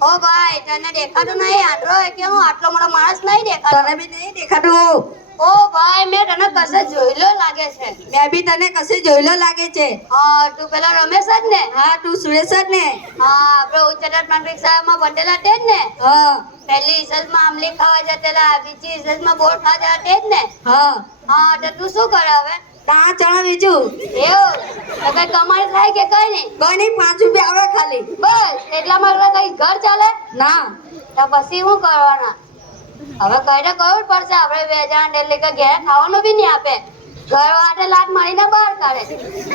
ઓ ભાઈ તને દેખાતું નહીં આટલો કે હું આટલો મોટો માણસ નહીં દેખાતો તને બી નહીં દેખાતું. ઓ ભાઈ મેં તને કશે જોઈલો લાગે છે મેં બી તને કશે જોયેલો લાગે છે. હા તું પેલા રમેશ જ ને હા તું સુરેશ જ ને. હા આપણે ઉચ્ચતર માનસિક શાળામાં ભણેલા તે જ ને હા પહેલી ઇસલમાં આમલી ખાવા જતેલા બીજી ઇસલમાં બોર ખાવા જતા તે જ ને હા હા તો તું શું કરે હવે તા ચણા બીજું એવું તો કઈ કમાણી થાય કે કઈ નહીં કોઈ નહીં 5 રૂપિયા આવે ખાલી. બસ એટલામાં કઈ ઘર ચાલે ના તો પછી શું કરવાના હવે કઈને કરવું જ પડશે આપણે બે જણા એટલે કે ઘેર ખાવાનું બી નહીં આપે ઘર વાળા લાત મારીને બહાર કાઢે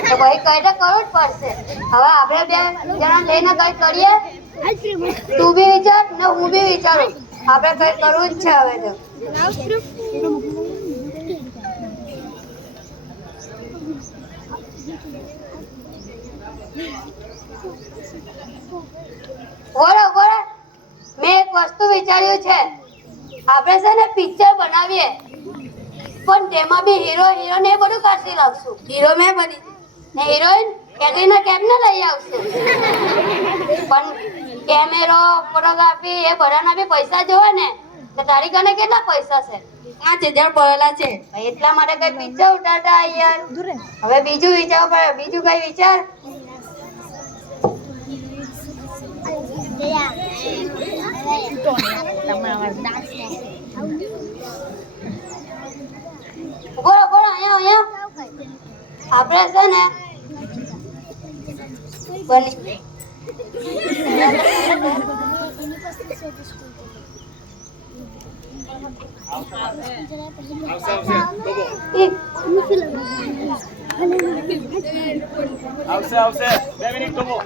તો ભાઈ કઈને કરવું જ પડશે હવે આપણે બે જણા લઈને કઈ કરીએ તું બી વિચાર ને હું બી વિચારું આપણે કઈ કરવું જ છે હવે તો બોલો બોલો મેં એક વસ્તુ વિચાર્યું છે આપણે છે ને પિક્ચર બનાવીએ પણ તેમાં બી હીરો હિરોઈન એ બધું કાઢી લાવશું હીરો મેં બની ને હિરોઈન કેટરીના કેફને લઈ આવશું પણ કેમેરો ફોટોગ્રાફી એ બધાના બી પૈસા જોવે ને તો તારી કને કેટલા પૈસા છે 5000 પડેલા છે. એટલા માટે કઈ પિક્ચર ઉતારતા યાર હવે બીજું વિચાર પડે બીજું કઈ વિચાર બોલો બોલો અહીંયા આપણે છે ને બની આવશે 2 મિનિટ ટોમો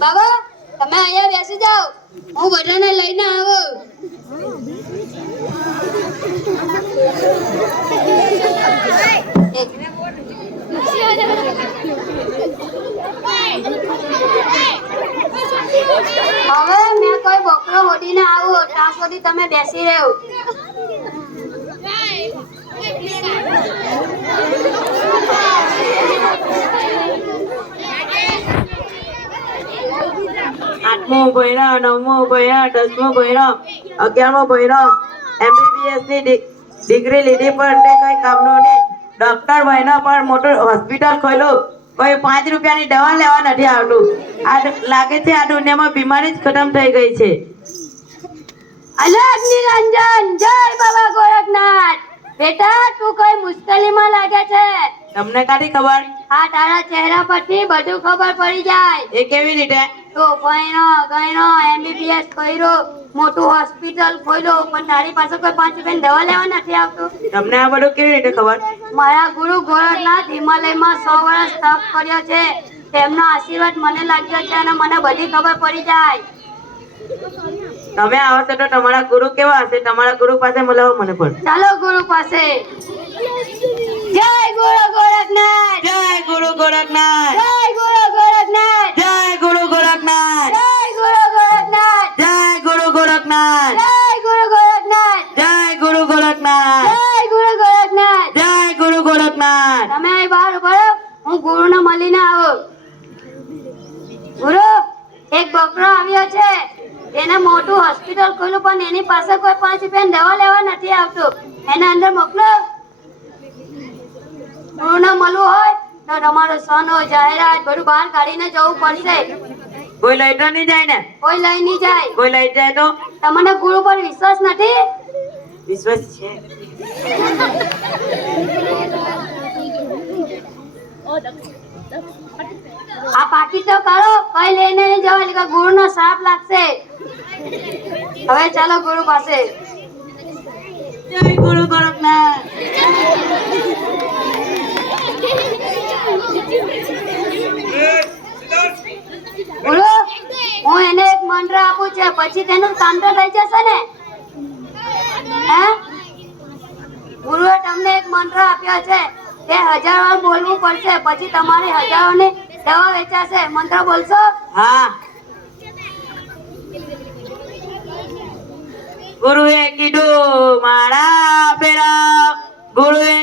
બાબા તમે અહીંયા બેસી જાઓ હું બધાને લઈને આવું હવે મેં કોઈ બકરો હોડીને આવું ત્યાં સુધી તમે બેસી રહો આઠમો ભણ્યા 9મો ભણ્યા 10મો ભણ્યા 11મો ભણ્યા MBBS ની ડિગ્રી લીધી પણ તે કઈ કામનો નહીં ડોક્ટર ભણ્યા પણ મોટું હોસ્પિટલ ખોલ્યું કોઈ 5 રૂપિયાની દવા લેવા નથી આવતું આ લાગે છે આ દુનિયામાં બીમારી જ ખતમ થઈ ગઈ છે અલગ નિરંજન જય બાબા ગોરખનાથ બેટા તું કોઈ મુશ્કેલીમાં લાગે છે તમને કાથી ખબર આ તારા ચહેરા પરથી બધું ખબર પડી જાય એ કેવી રીતે તો ભણ્યો ગણ્યો MBBS કર્યો મોટું હોસ્પિટલ ખોલ્યો પણ તારી પાસે કોઈ 5 રૂપિયાની દવા લેવા નથી આવતું. તમને આ બધું કેવી રીતે ખબર? મારા ગુરુ ગોરખનાથ હિમાલયમાં 100 વર્ષ તપ કર્યો છે. તેમનો આશીર્વાદ મને લાગ્યો છે અને મને બધી ખબર પડી જાય. તમે આવો છો તો તમારા ગુરુ કેવા હશે? તમારા ગુરુ પાસે બોલાવો મને પણ. ચાલો ગુરુ પાસે. જય ગુરુ ગોરખનાથ. જય ગુરુ ગોરખનાથ. જય ગુરુ ગોરખનાથ. જય ગુરુ ગોરખનાથ. જય ગુરુ ગોરખનાથ. જય ગુરુ ગોરખનાથ. જય ગુરુ ગોરખનાથ. જય ગુરુ ગોરખનાથ. જય ગુરુ ગોરખનાથ. જય ગુરુ ગોરખનાથ. તમે અહીં બહાર ઉભા રહો, હું ગુરુને મળીને આવું. ગુરુ, એક બકરો આવ્યો છે. એને મોટું હોસ્પિટલ ખોલ્યું પણ એની પાસે કોઈ 5 રૂપિયાની દવા લેવા નથી આવતું. એને અંદર મોકલો. ગુરુને મળવું હોય તો તમારો સોનો જાહેરાત બધું બહાર કાઢીને જવું પડશે. કોઈ લઈ તો નહીં જાય ને? કોઈ લઈ નહીં જાય. કોઈ લઈ જાય તો? તમને ગુરુ પર વિશ્વાસ નથી? વિશ્વાસ છે. આ પાકી તો કરો, કઈ લઈને નહીં જવા, એટલે ગુરુનો સાપ લાગશે. હવે ચાલો ગુરુ પાસે. જય ગુરુ ગોરખનાથ. ગુરુ, હું એને એક મંત્ર આપું છે, પછી તેનું કામ તો થઈ જશે ને? હે? ગુરુએ તમને એક મંત્ર આપ્યો છે, તે 1000 વાર બોલવું પડશે, પછી તમારી હજારોની દવા વેચાશે. મંત્ર બોલશો? હા. ગુરુએ કીધું માળા પહેરાવ, ગુરુએ